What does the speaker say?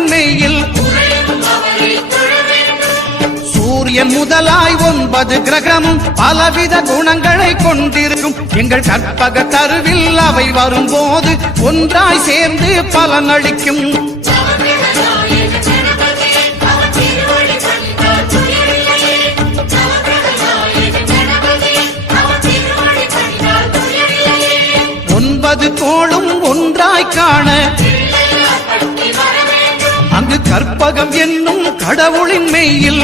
கடவுளின் மெய்யில் சூரியன் முதலாய் 9 கிரகமும் பலவித குணங்களை கொண்டிருக்கும் எங்கள் கற்பக தருவில் அவை வரும்போது ஒன்றாய் சேர்ந்து பலனளிக்கும். கோளும் ஒன்றாய் காண அங்கு கற்பகம் என்னும் கடவுளின் மெய்யில்